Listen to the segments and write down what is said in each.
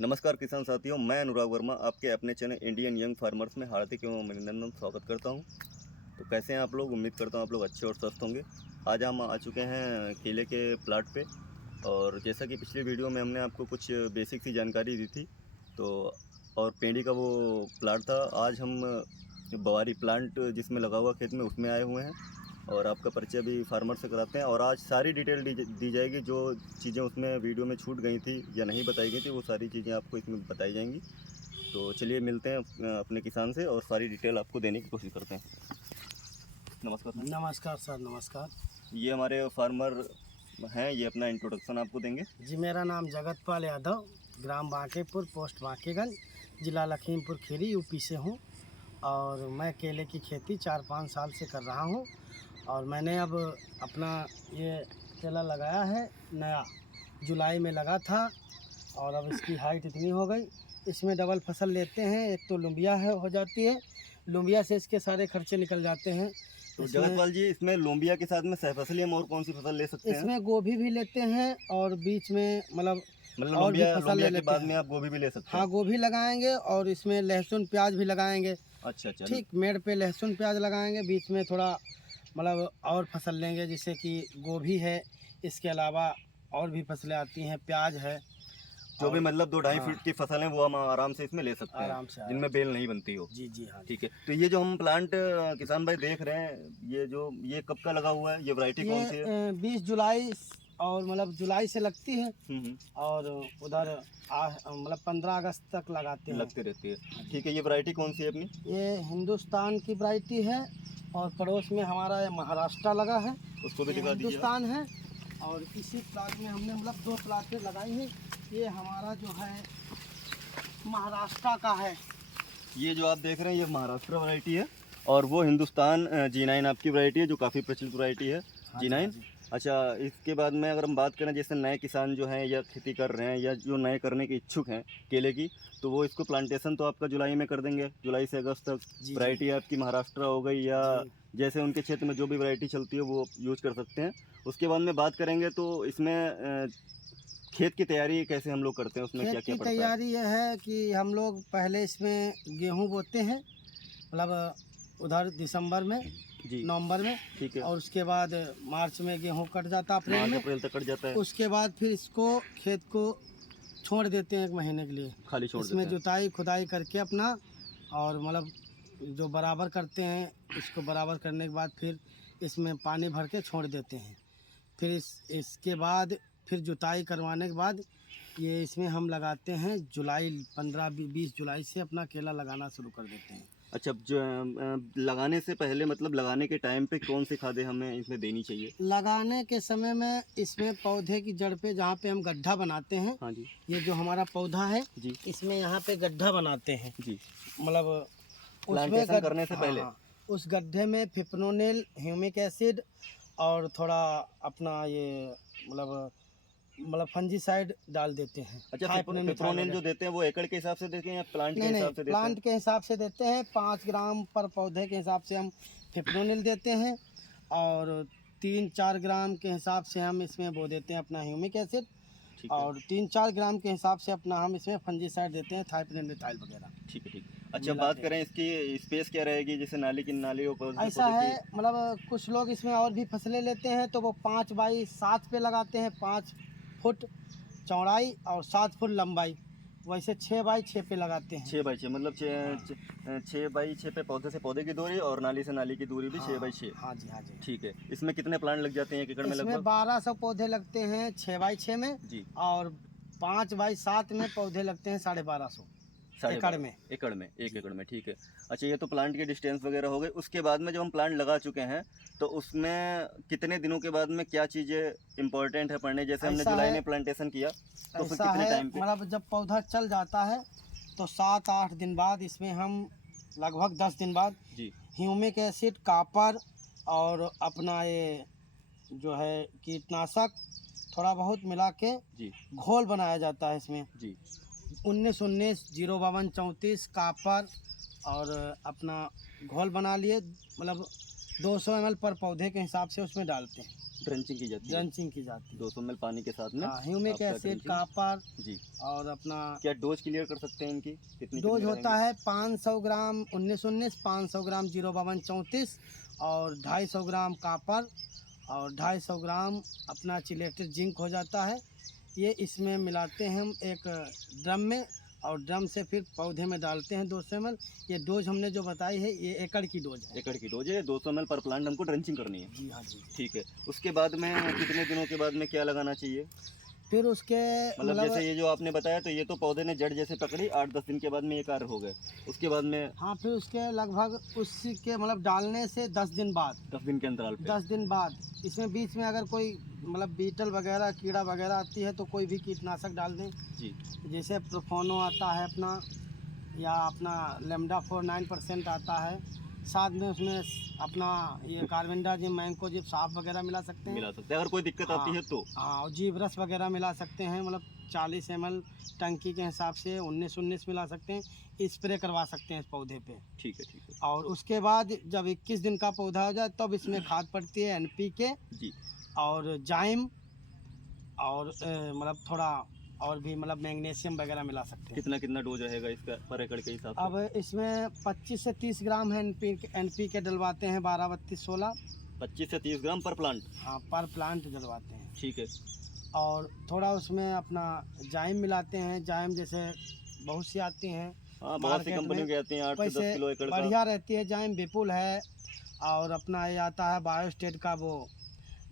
नमस्कार किसान साथियों, मैं अनुराग वर्मा आपके अपने चैनल इंडियन यंग फार्मर्स में हार्दिक एवं अभिनंदन स्वागत करता हूं। तो कैसे हैं आप लोग? उम्मीद करता हूं आप लोग अच्छे और स्वस्थ होंगे। आज हम आ चुके हैं केले के प्लाट पे, और जैसा कि पिछली वीडियो में हमने आपको कुछ बेसिक सी जानकारी दी थी, तो और पेंडी का वो प्लाट था। आज हम बवारी प्लांट जिसमें लगा हुआ खेत में उसमें आए हुए हैं, और आपका परिचय भी फार्मर से कराते हैं। और आज सारी डिटेल दी जाएगी, जो चीज़ें उसमें वीडियो में छूट गई थी या नहीं बताई गई थी, वो सारी चीज़ें आपको इसमें बताई जाएंगी। तो चलिए मिलते हैं अपने किसान से और सारी डिटेल आपको देने की कोशिश करते हैं। नमस्कार सर। नमस्कार सर, नमस्कार। ये हमारे फार्मर हैं, ये अपना इंट्रोडक्शन आपको देंगे। जी, मेरा नाम जगतपाल यादव, ग्राम बांकेपुर, पोस्ट बांकेगंज, जिला लखीमपुर खीरी, यूपी से हूँ। और मैं केले की खेती 4-5 साल से कर रहा हूँ। और मैंने अब अपना ये केला लगाया है नया, जुलाई में लगा था, और अब इसकी हाइट इतनी हो गई। इसमें डबल फसल लेते हैं, एक तो लुम्बिया हो जाती है, लुम्बिया से इसके सारे खर्चे निकल जाते हैं। तो जगतपाल जी, इसमें लोबिया के साथ में सहफसली हम और कौन सी फसल ले सकते हैं? इसमें गोभी भी लेते हैं, और बीच में मतलब और भी लोबिया फसल ले लोबिया के लेते बाद हैं। में आप गोभी भी ले सकते हैं? हाँ, गोभी लगाएंगे और इसमें लहसुन प्याज भी लगाएंगे। अच्छा अच्छा। ठीक, मेड़ पे लहसुन प्याज लगाएंगे, बीच में थोड़ा मतलब और फसल लेंगे, जैसे कि गोभी है, इसके अलावा और भी फसलें आती हैं, प्याज है। जो भी और मतलब 2-2.5 हाँ, फीट की फसल है वो हम आराम से इसमें ले सकते हैं, आराम से जिनमें बेल नहीं बनती हो। जी जी हाँ। ठीक है। तो ये जो हम प्लांट किसान भाई देख रहे हैं, ये कब का लगा हुआ है? ये वैरायटी कौन सी है? ये 20 जुलाई और मतलब जुलाई से लगती है, हम्म। और उधर मतलब 15 अगस्त तक लगाते हैं। लगती रहती है। ठीक है। ये वैरायटी कौन सी है अपनी? ये हिंदुस्तान की वैरायटी है, और पड़ोस में हमारा ये महाराष्ट्र लगा है, उसको भी ये दिखा दीजिए। हिंदुस्तान है। और इसी प्लाट में हमने मतलब 2 प्लाटें लगाई हैं। ये हमारा जो है महाराष्ट्र का है। ये जो आप देख रहे हैं ये महाराष्ट्र वैरायटी है, और वो हिंदुस्तान G9 आपकी वैरायटी है, जो काफ़ी प्रचलित वैरायटी है। हाँ जी, हाँ G9। जी। अच्छा, इसके बाद में अगर हम बात करें, जैसे नए किसान जो हैं या खेती कर रहे हैं या जो नए करने के इच्छुक हैं केले की, तो वो इसको प्लांटेशन तो आपका जुलाई में कर देंगे, जुलाई से अगस्त तक। जी, वैरायटी आपकी महाराष्ट्र हो गई, या जी। जैसे उनके क्षेत्र में जो भी वैरायटी चलती है वो यूज कर सकते हैं। उसके बाद में बात करेंगे तो इसमें खेत की तैयारी कैसे हम लोग करते हैं, उसमें क्या खेत क्या की पड़ता है? तैयारी यह है कि हम लोग पहले इसमें गेहूँ बोते हैं, मतलब उधर दिसंबर में, जी। नवंबर में। ठीक है। और उसके बाद मार्च में गेहूँ कट जाता, अप्रैल मार्च में। अप्रैल तक कट जाता है। उसके बाद फिर इसको खेत को छोड़ देते हैं 1 महीने के लिए। खाली छोड़ इसमें देते हैं। जुताई खुदाई करके अपना, और मतलब जो बराबर करते हैं, इसको बराबर करने के बाद फिर इसमें पानी भर के छोड़ देते हैं। फिर इसके बाद फिर जुताई करवाने के बाद ये इसमें हम लगाते हैं जुलाई 15-20 जुलाई से अपना केला लगाना शुरू कर देते हैं। अच्छा, लगाने से पहले मतलब लगाने के टाइम पे कौन सी खादें हमें इसमें देनी चाहिए? लगाने के समय में इसमें पौधे की जड़ पे, जहाँ पे हम गड्ढा बनाते हैं, हाँ जी। ये जो हमारा पौधा है, जी इसमें यहाँ पे गड्ढा बनाते हैं, जी। मतलब उसमें प्लांटेशन करने से पहले? हाँ, उस गड्ढे में फिप्रोनिल, ह्यूमिक एसिड, और थोड़ा अपना ये मतलब फंजीसाइड डाल देते हैं। अच्छा, थाइपनेमिथाइल पिप्रोनिल जो वगैरह। देते हैं वो एकड़ के हिसाब से देते हैं या प्लांट के नहीं नहीं, हिसाब से देते हैं? प्लांट के हिसाब से देते हैं। 5 ग्राम पर पौधे के हिसाब से हम फिप्रोनिल देते हैं, और 3-4 ग्राम के हिसाब से हम इसमें वो देते हैं अपना ह्यूमिक एसिड, ठीक है। और 3-4 ग्राम के हिसाब से अपना हम इसमें फंजीसाइड देते हैं, थाइपनेमिथाइल वगैरह। ठीक है। ठीक है। अच्छा, बात मिलाते हैं। करें इसकी स्पेस क्या रहेगी, जैसे नाली की नाली और पौधे से ऐसा पौधे है, की? मतलब कुछ लोग इसमें और भी फसलें लेते हैं, तो वो 5x7 पे लगाते हैं, 5 फुट चौड़ाई और 7 फुट लंबाई। वैसे 6x6 पे लगाते हैं। 6x6 मतलब हाँ। 6x6 पे पौधे से पौधे की दूरी और नाली से नाली की दूरी भी हाँ 6x6। हाँ जी, हाँ जी। ठीक है। इसमें कितने प्लांट लग जाते हैं 1 एकड़ में इसमें लगभग? 1200 पौधे लगते हैं 6x6 में, जी। और 5x7 में पौधे लगते हैं 1250 एकड़ में। एकड़ में, 1 जी। एकड़ में। ठीक है। अच्छा, ये तो प्लांट की डिस्टेंस वगैरह हो गई। उसके बाद में जब हम प्लांट लगा चुके हैं, तो उसमें कितने दिनों के बाद में क्या चीज़ें इंपॉर्टेंट है पढ़ने? जैसे हमने ऐसा जुलाई है, में प्लांटेशन किया, तो फिर ऐसा कितने है, टाइम पे? मतलब जब पौधा चल जाता है तो 7-8 दिन बाद इसमें हम, लगभग 10 दिन बाद, जी ह्यूमिक एसिड, कापर, और अपना ये जो है कीटनाशक थोड़ा बहुत मिला के जी घोल बनाया जाता है इसमें। जी। 19-19 052-34 कापर, और अपना घोल बना लिए, मतलब 200 ml पर पौधे के हिसाब से उसमें डालते हैं। ड्रंचिंग की जाती है, ड्रंचिंग की जाती है। 200 ml पानी के साथ में। हाँ, ह्यूमिक आपका एसिड, ड्रंचिंग। कॉपर जी। और अपना क्या डोज क्लियर कर सकते हैं इनकी, कितनी डोज कितनी होता है 500 ग्राम 1919, 500 ग्राम 05234 और 250 ग्राम कॉपर और 250 ग्राम अपना चिलेटेड जिंक हो जाता है। ये इसमें मिलाते हैं हम एक ड्रम में और ड्रम से फिर पौधे में डालते हैं 200 ml। ये डोज हमने जो बताई है ये एकड़ की डोज है। एकड़ की डोज है, 200 ml पर प्लांट हमको ड्रंचिंग करनी है। जी हाँ जी। ठीक है, उसके बाद में कितने दिनों के बाद में क्या लगाना चाहिए? फिर उसके मतलब जैसे ये जो आपने बताया तो ये तो पौधे ने जड़ जैसे पकड़ी, 8-10 दिन के बाद में ये कार्य हो गए, उसके बाद में हाँ, फिर उसके लगभग उसी के मतलब डालने से 10 दिन बाद 10 दिन के अंतराल पे 10 दिन बाद इसमें बीच में अगर कोई मतलब बीटल वगैरह कीड़ा वगैरह आती है तो कोई भी कीटनाशक डाल दें। जी। जैसे प्रोफोनो आता है अपना, या अपना लेमडा 49% आता है, साथ में उसमें अपना ये कार्बेंडाजिम, मैंकोजिब, साफ वगैरह मिला सकते हैं। मिला सकते हैं अगर कोई दिक्कत आती है तो। हाँ, और जीवरस वगैरह मिला सकते हैं, मतलब 40 ml टंकी के हिसाब से 19-19 मिला सकते हैं, स्प्रे करवा सकते हैं इस पौधे पे। ठीक है, ठीक है। और उसके बाद जब 21 दिन का पौधा हो जाए तब इसमें खाद पड़ती है NPK जी। और जाइम और मतलब थोड़ा और भी मतलब मैग्नीशियम वगैरह मिला सकते हैं। कितना कितना डोज रहेगा इसका पर एकड़ के हिसाब से? अब इसमें 25 से 30 ग्राम है NPK डलवाते हैं, 12-32-16। 25 से 30 ग्राम पर प्लांट। हाँ, पर प्लांट डलवाते हैं। ठीक है। और थोड़ा उसमें अपना जाइम मिलाते हैं। जाइम जैसे बहुत सी आती हैं हाँ, बहुत सी मार्केट कंपनी में, के आती हैं 8 से 10 वैसे किलो एकड़ का। बढ़िया रहती है जाइम। विपुल है और अपना ये आता है बायोस्टेट का, वो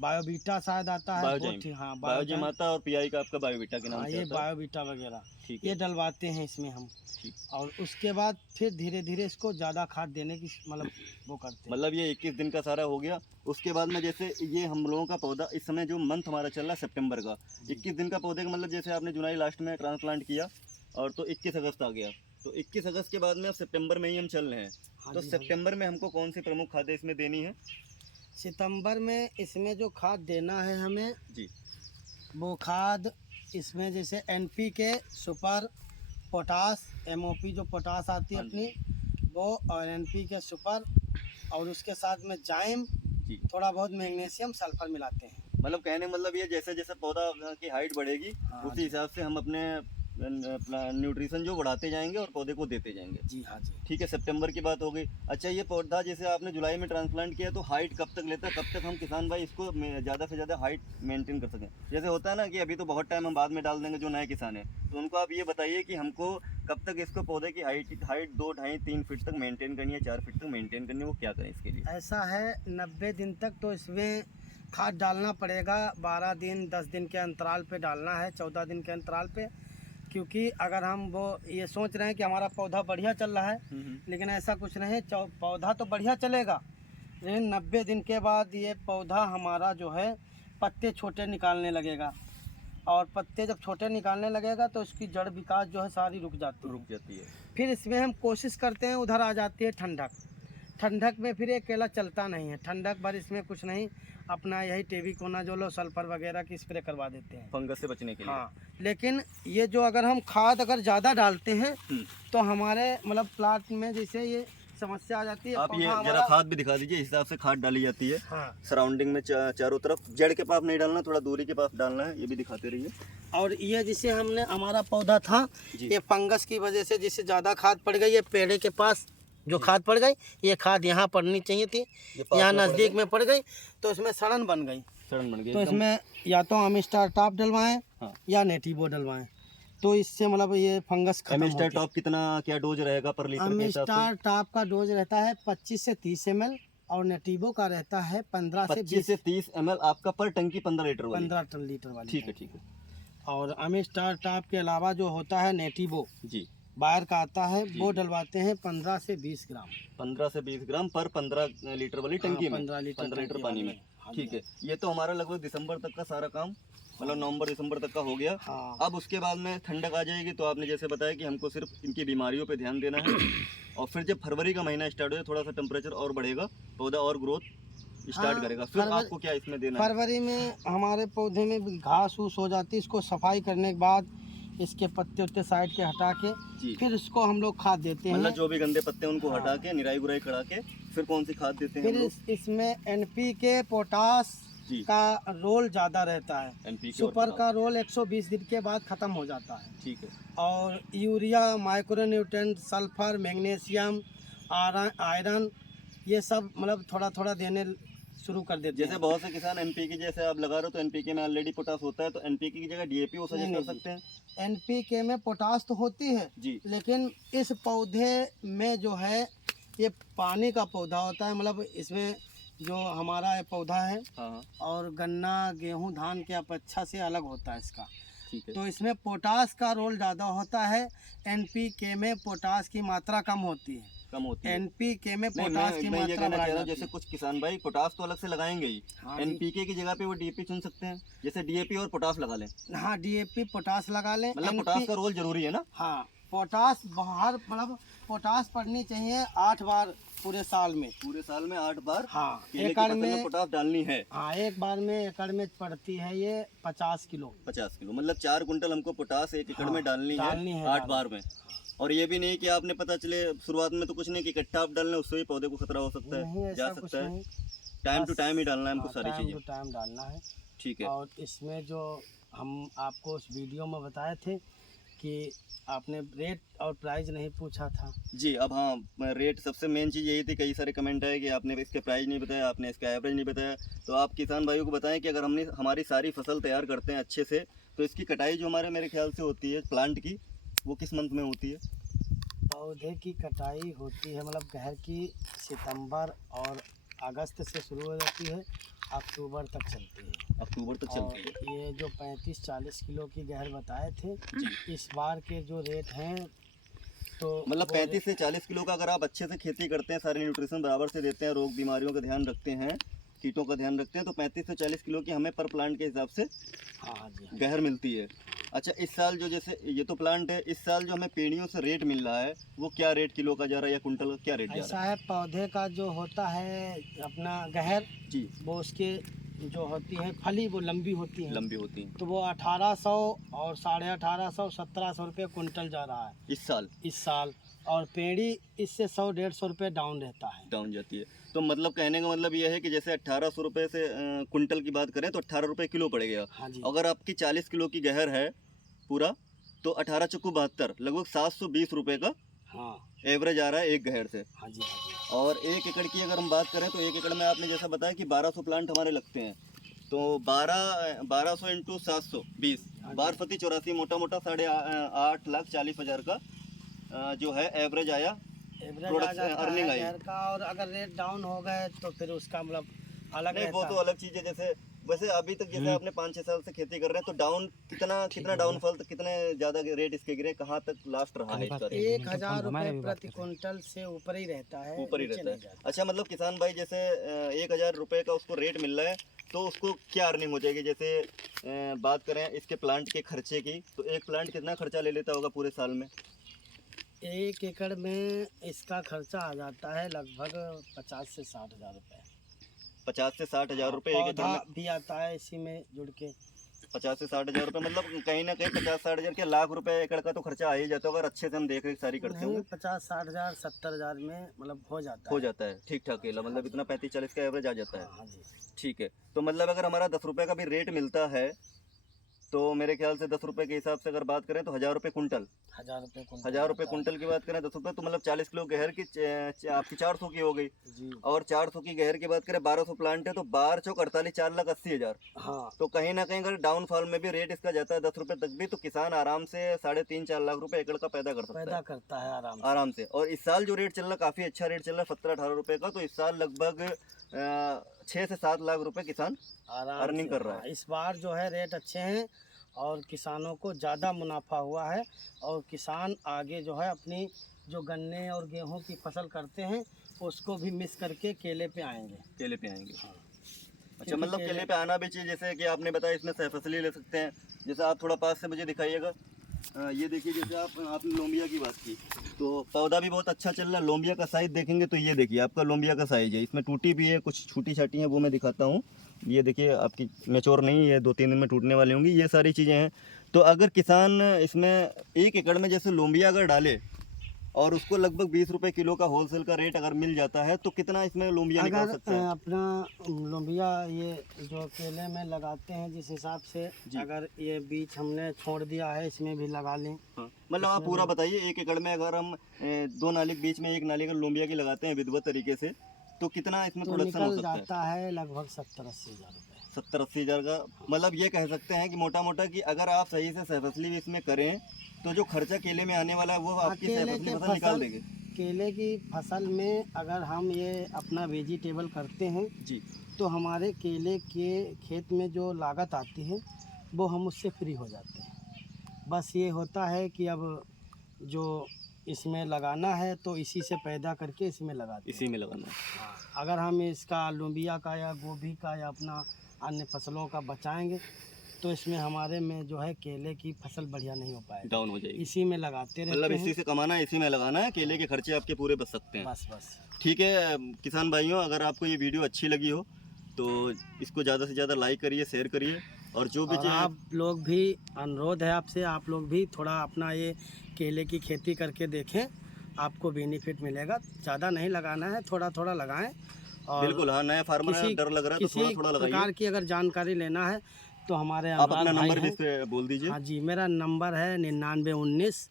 बायोबीटा शायद आता है। बायोजाइम। हाँ, बायोजिम आता है और पीआई का आपका बायोविटा के नाम हाँ, से ये आता है। बायोबीटा वगैरह ठीक ये है। डलवाते हैं इसमें हम। ठीक। और उसके बाद फिर धीरे धीरे इसको ज़्यादा खाद देने की मतलब वो करते हैं। मतलब ये 21 दिन का सारा हो गया। उसके बाद में जैसे ये हम लोगों का पौधा इस समय जो मंथ हमारा चल रहा है सितंबर का, 21 दिन का पौधे का मतलब जैसे आपने जुलाई लास्ट में ट्रांसप्लांट किया और तो 21 अगस्त आ गया, तो 21 अगस्त के बाद में अब सितंबर में ही हम चल रहे हैं। हाँ तो जी, हाँ जी। सितंबर में हमको कौन सी प्रमुख खादें इसमें देनी है? सितंबर में इसमें जो खाद देना है हमें, जी। वो खाद इसमें जैसे NPK, सुपर, पोटास, MOP जो पोटास आती है हाँ जी। अपनी वो, और NPK सुपर, और उसके साथ में जाइम, जी। थोड़ा बहुत मैग्नीशियम, सल्फर मिलाते हैं। मतलब कहने मतलब ये जैसे जैसे पौधा की हाइट बढ़ेगी हाँ उसी जी। हिसाब से हम अपने अपना न्यूट्रिशन जो बढ़ाते जाएंगे और पौधे को देते जाएंगे। जी हाँ जी। ठीक है, सितंबर की बात हो गई। अच्छा, ये पौधा जैसे आपने जुलाई में ट्रांसप्लांट किया तो हाइट कब तक लेता है, कब तक हम किसान भाई इसको ज़्यादा से ज़्यादा हाइट मेंटेन कर सकें? जैसे होता है ना कि अभी तो बहुत टाइम हम बाद में डाल देंगे जो नए किसान हैं, तो उनको आप ये बताइए कि हमको कब तक इसको पौधे की हाइट 2, 2.5, 3 फीट तक मेंटेन करनी है, 4 फीट तक मेंटेन करनी है, वो क्या करें इसके लिए? ऐसा है 90 दिन तक तो इसमें खाद डालना पड़ेगा। 12 दिन 10 दिन के अंतराल पे डालना है, 14 दिन के अंतराल पे। क्योंकि अगर हम वो ये सोच रहे हैं कि हमारा पौधा बढ़िया चल रहा है, लेकिन ऐसा कुछ नहीं। पौधा तो बढ़िया चलेगा, लेकिन 90 दिन के बाद ये पौधा हमारा जो है पत्ते छोटे निकालने लगेगा, और पत्ते जब छोटे निकालने लगेगा तो इसकी जड़ विकास जो है सारी रुक जाती है। फिर इसमें हम कोशिश करते हैं, उधर आ जाती है ठंडक में फिर ये केला चलता नहीं है। ठंडक भर इसमें कुछ नहीं, अपना यही टेविकोनाजोल, सल्फर वगैरह की स्प्रे करवा देते हैं फंगस से बचने के लिए। हाँ, लेकिन ये जो अगर हम खाद अगर ज़्यादा डालते हैं तो हमारे मतलब प्लाट में जैसे ये समस्या आ जाती है। आप ये पौधा जरा हमारा- खाद भी दिखा दीजिए, इस हिसाब से खाद डाली जाती है। हाँ, सराउंडिंग में चारों तरफ, जड़ के पास नहीं डालना, थोड़ा दूरी के पास डालना है, ये भी दिखाते रहिए। और ये जिसे हमने हमारा पौधा था जी। ये फंगस की वजह से जिसे ज़्यादा खाद पड़ गई, ये पेड़े के पास जो खाद पड़ गई, ये खाद यहाँ पड़नी चाहिए थी, यहाँ नज़दीक में पड़ गई तो इसमें सड़न बन गई। सड़न बन गई तो एकदम। इसमें या तो अमिस्टार टॉप डलवाएं हाँ। या नेटिवो डलवाएं, तो इससे मतलब ये फंगस खत्म एमिस्टर होती है। टॉप कितना क्या डोज रहेगा पर लीटर के हिसाब से? अमिस्टार टॉप का डोज रहता है 25 से 30 ml और नेटिवो का रहता है 15 से 25 से 30 ml आपका पर टंकी 15 लीटर वाली। 15 लीटर वाली। ठीक है, ठीक है। और अमिस्टार टॉप के अलावा जो होता है नेटिवो जी। बाहर का आता है, जी। वो डलवाते हैं 15 से 20 ग्राम। 15 से 20 ग्राम पर 15 लीटर वाली टंकी में, 15 लीटर 15 लीटर टंकी पानी वाली में। हाँ ठीक जी। है, ये तो हमारा लगभग दिसंबर तक का सारा काम, मतलब नवंबर दिसंबर तक का हो गया। हाँ। अब उसके बाद में ठंडक आ जाएगी तो आपने जैसे बताया कि हमको सिर्फ इनकी बीमारियों पे ध्यान देना है। और फिर जब फरवरी का महीना स्टार्ट हो जाए, थोड़ा सा टेम्परेचर और बढ़ेगा, पौधा और ग्रोथ स्टार्ट हाँ, करेगा, फिर आपको क्या इसमें देना है? फरवरी में हमारे पौधे में घास फूस हो जाती है, इसको सफाई करने के बाद इसके पत्ते उत्ते साइड के हटा के जी। फिर इसको हम लोग खाद देते हैं। मतलब जो भी गंदे पत्ते उनको हाँ। हटा के निराई गुराई करा के फिर कौन सी खाद देते हैं फिर हम लोग? इसमें NPK, पोटास जी। का रोल ज़्यादा रहता है। NPK और सुपर पोटाश। का रोल 120 दिन के बाद ख़त्म हो जाता है। ठीक है। और urea, micronutrient, sulphur, magnesium, iron, ये सब मतलब थोड़ा थोड़ा देने शुरू कर देते जैसे हैं। बहुत से किसान NPK जैसे आप लगा रहे हो तो NPK में ऑलरेडी पोटाश होता है, तो NPK की जगह DAP वो सजेस्ट नहीं, कर सकते हैं। NPK में पोटाश तो होती है, जी। लेकिन इस पौधे में जो है ये पानी का पौधा होता है, मतलब इसमें जो हमारा ये पौधा है हाँ हाँ। और गन्ना, गेहूं, धान के अपेक्षा से अलग होता है इसका। ठीक है। तो इसमें पोटाश का रोल ज़्यादा होता है। NPK में पोटाश की मात्रा कम होती है। कम होती है। NPK में नहीं, पोटाश की मैं ये मात्रा कहना चाह बढ़ाई रहा हूँ, जाती जैसे है। कुछ किसान भाई पोटाश तो अलग से लगाएंगे ही, हाँ जी। NPK की जगह पे वो DAP चुन सकते हैं, जैसे DAP और पोटाश लगा लें। हाँ, DAP पोटाश लगा लें। मतलब पोटाश का रोल जरूरी है ना। हाँ, पोटाश बाहर मतलब पोटाश पड़नी चाहिए 8 बार पूरे साल में। पूरे साल में 8 बार हाँ, केले की एकड़ फसल में में। पोटाश डालनी है। हाँ, एक बार में एकड़ में पड़ती है ये 50 किलो। 50 किलो, मतलब 4 कुंटल हमको पोटाश एक एकड़ हाँ, में डालनी है 8 बार में। और ये भी नहीं कि आपने पता चले शुरुआत में तो कुछ नहीं कि इकट्ठा आप डालना, उससे भी पौधे को खतरा हो सकता नहीं, है, ऐसा जा कुछ सकता है। नहीं। टाइम बस, टू टाइम ही डालना है हमको सारी टाइम टू चीज़ें। टाइम डालना है। ठीक है। और इसमें जो हम आपको उस वीडियो में बताए थे कि आपने रेट और प्राइस नहीं पूछा था। जी, अब हाँ, रेट सबसे मेन चीज़ यही थी, कई सारे कमेंट आए कि आपने इसके प्राइस नहीं बताया, आपने इसका एवरेज नहीं बताया। तो आप किसान भाइयों को बताएं कि अगर हमने हमारी सारी फसल तैयार करते हैं अच्छे से, तो इसकी कटाई जो हमारे मेरे ख्याल से होती है प्लांट की, वो किस मंथ में होती है? पौधे की कटाई होती है मतलब गहर की सितंबर और अगस्त से शुरू हो जाती है, अक्टूबर तक चलती है। अक्टूबर तक और चलती है। ये जो 35-40 किलो की गहर बताए थे, जी। इस बार के जो रेट हैं तो मतलब वो 35 से 40 किलो का अगर आप अच्छे से खेती करते हैं, सारे न्यूट्रिशन बराबर से देते हैं, रोग बीमारियों का ध्यान रखते हैं, कीटों का ध्यान रखते हैं, तो 35 से 40 किलो की हमें पर प्लांट के हिसाब से हाँ जी, हाँ। गहर मिलती है। अच्छा, इस साल जो जैसे ये तो प्लांट है, इस साल जो हमें पेड़ियों से रेट मिल रहा है वो क्या रेट किलो का जा रहा है या कुंटल का क्या रेट जा ऐसा रहा है? है, पौधे का जो होता है अपना गहर, जी। वो उसके जो होती है फली वो लंबी होती है, लंबी होती हैं। तो वो 1800 और 1850, 1700 रुपये कुंटल जा रहा है इस साल। और पेड़ी इससे 100-150 रुपये डाउन रहता है। डाउन जाती है। तो मतलब कहने का मतलब ये है कि जैसे 1800 रुपये से कुंटल की बात करें तो 18 रुपये किलो पड़ेगा। हाँ जी। अगर आपकी 40 किलो की गहर है पूरा, तो 18 चक्कू 72, लगभग 720 रुपये का हाँ, एवरेज आ रहा है एक गहर से। हाँ जी, हाँ जी। और एक एकड़ की अगर हम बात करें तो एक एकड़ में आपने जैसा बताया कि 1200 प्लांट हमारे लगते हैं, तो 1200 इंटू 720, हाँ जी। 12 फती 84, मोटा मोटा 8,40,000 का जो है एवरेज आया, एवरेज आ प्रोडक्ट जाता अर्निंग है आई। गहर का। और अगर रेट डाउन हो गए तो फिर उसका मतलब अलग नहीं, वो रहता तो है। अलग चीज़ है। जैसे वैसे अभी तक जैसे आपने 5-6 साल से खेती कर रहे हैं, तो डाउन कितना डाउनफॉल, कितने ज़्यादा रेट इसके गिरे, कहाँ तक लास्ट रहा है इसका रेट? 1000 रुपये प्रति कुंटल से ऊपर ही रहता है, ऊपर ही नीचे रहता नहीं है। जाता। अच्छा, मतलब किसान भाई जैसे 1000 रुपये का उसको रेट मिल रहा है, तो उसको क्या अर्निंग हो जाएगी? जैसे बात करें इसके प्लांट के खर्चे की, तो एक प्लांट कितना खर्चा ले लेता होगा पूरे साल में? 1 एकड़ में इसका खर्चा आ जाता है लगभग 50 से 60 हज़ार रुपये। 50 से 60 हज़ार रुपये एक एकड़ पौधा में। भी आता है इसी में जुड़ के। 50 से 60 हज़ार रुपये, मतलब कहीं ना कहीं 50-60 हज़ार के लाख रुपए एकड़ का तो खर्चा आ ही जाता होगा, अगर अच्छे से हम देख रेख सारी करते नहीं, होंगे। 50-60 हज़ार 70 हज़ार में मतलब हो जाता हो है। जाता है ठीक ठाक केला, मतलब इतना 35-40 का एवरेज आ जाता है। हाँ जी। ठीक है। तो मतलब अगर हमारा 10 रुपये का भी रेट मिलता है, तो मेरे ख्याल से 10 रुपये के हिसाब से अगर बात करें तो 1000 रुपये कुंटल, 1000 रुपये कुंटल। 1000 रुपये कुंटल की बात करें 10 रुपये, तो मतलब 40 किलो गहर की आपकी 400 की हो गई। जी। और 400 की गहर की बात करें, 1200 प्लांट है तो 12 चौक 48, 4,80,000। हाँ, तो कहीं ना कहीं अगर डाउनफॉल में भी रेट इसका जाता है 10 रुपये तक भी, तो किसान आराम से 3.5-4 लाख रुपए एकड़ का पैदा कर सकता पैदा है करता है आराम आराम से। और इस साल जो रेट चल रहा है काफ़ी अच्छा रेट चल रहा है, 17-18 रुपये का, तो इस साल लगभग 6 से 7 लाख रुपए किसान आराम अर्निंग से। कर रहा है। हाँ, इस बार जो है रेट अच्छे हैं और किसानों को ज़्यादा मुनाफा हुआ है। और किसान आगे जो है अपनी जो गन्ने और गेहूं की फसल करते हैं उसको भी मिस करके केले पे आएंगे। केले पे आएंगे। हाँ। अच्छा, क्योंकि मतलब केले पे आना भी चाहिए। जैसे कि आपने बताया इसमें सहफसली ले सकते हैं। जैसे आप थोड़ा पास से मुझे दिखाइएगा, ये देखिए, जैसे आपने लोबिया की बात की, तो पौधा भी बहुत अच्छा चल रहा है। लोबिया का साइज़ देखेंगे तो ये देखिए आपका लोबिया का साइज़ है, इसमें टूटी भी है, कुछ छोटी छाटी हैं, वो मैं दिखाता हूँ। ये देखिए आपकी मैच्योर नहीं है, 2-3 दिन में टूटने वाली होंगी, ये सारी चीज़ें हैं। तो अगर किसान इसमें 1 एकड़ में जैसे लोबिया अगर डाले और उसको लगभग 20 रुपए किलो का होलसेल का रेट अगर मिल जाता है तो कितना इसमें लोबिया निकाल अगर सकता है? अपना लोबिया ये जो केले में लगाते हैं जिस हिसाब से, जी। अगर ये बीज हमने छोड़ दिया है इसमें भी लगा लें। हाँ, मतलब आप पूरा बताइए, 1 एकड़ में अगर हम 2 नाली के बीच में 1 नाली अगर लोबिया की लगाते हैं विधिवत तरीके से तो कितना इसमें तो प्रोडक्शन हो निकल सकता है? जाता है लगभग 70-80 हज़ार रुपये। 70-80 हज़ार का, मतलब ये कह सकते हैं कि मोटा मोटा कि अगर आप सही से सहफसली भी इसमें करें तो जो खर्चा केले में आने वाला है वो आपकी केले सहफसली के फसल निकाल फसल देंगे। केले की फसल में अगर हम ये अपना वेजिटेबल करते हैं जी। तो हमारे केले के खेत में जो लागत आती है वो हम उससे फ्री हो जाते हैं। बस ये होता है कि अब जो इसमें लगाना है तो इसी से पैदा करके इसमें लगाते हैं। इसी में लगाना है। हाँ, अगर हम इसका लोबिया का या गोभी का या अपना अन्य फसलों का बचाएंगे तो इसमें हमारे में जो है केले की फसल बढ़िया नहीं हो पाएगी, डाउन हो जाएगी। इसी में लगाते मतलब रहते इसी हैं। से कमाना है, इसी में लगाना है, केले के खर्चे आपके पूरे बच सकते हैं। बस ठीक है किसान भाइयों, अगर आपको ये वीडियो अच्छी लगी हो तो इसको ज़्यादा से ज़्यादा लाइक करिए, शेयर करिए और जो भी और आप लोग भी, अनुरोध है आपसे, आप लोग भी थोड़ा अपना ये केले की खेती करके देखें, आपको बेनिफिट मिलेगा। ज़्यादा नहीं लगाना है, थोड़ा थोड़ा लगाएं। और बिल्कुल, हाँ, नया फार्मर है, डर लग रहा है तो किसी थोड़ा थोड़ा लगाइए। प्रकार की अगर जानकारी लेना है तो हमारे आप अपना अनुराग भाई नंबर भी हैं। इस पे बोल दीजिए। हाँ जी, मेरा नंबर है 9919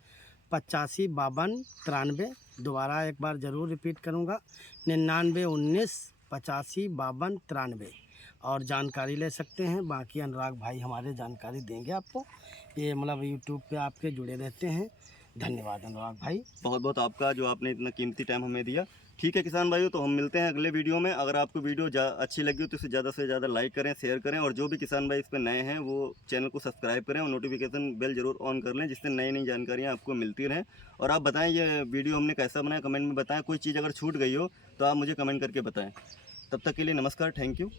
85 52 93। दोबारा एक बार ज़रूर रिपीट करूँगा, 9919 85 52 93। और जानकारी ले सकते हैं। बाकी अनुराग भाई हमारे जानकारी देंगे आपको। ये मतलब यूट्यूब पे आपके जुड़े रहते हैं। धन्यवाद अनुराग भाई। बहुत बहुत आपका, जो आपने इतना कीमती टाइम हमें दिया। ठीक है किसान भाइयों, तो हम मिलते हैं अगले वीडियो में। अगर आपको वीडियो अच्छी लगी हो तो इसे ज़्यादा से ज़्यादा लाइक करें, शेयर करें और जो भी किसान भाई इस पर नए हैं वो चैनल को सब्सक्राइब करें और नोटिफिकेशन बेल जरूर ऑन कर लें, जिससे नई नई जानकारियाँ आपको मिलती रहें। और आप बताएं ये वीडियो हमने कैसा बनाया, कमेंट में बताएं। कोई चीज़ अगर छूट गई हो तो आप मुझे कमेंट करके बताएं। तब तक के लिए नमस्कार, थैंक यू।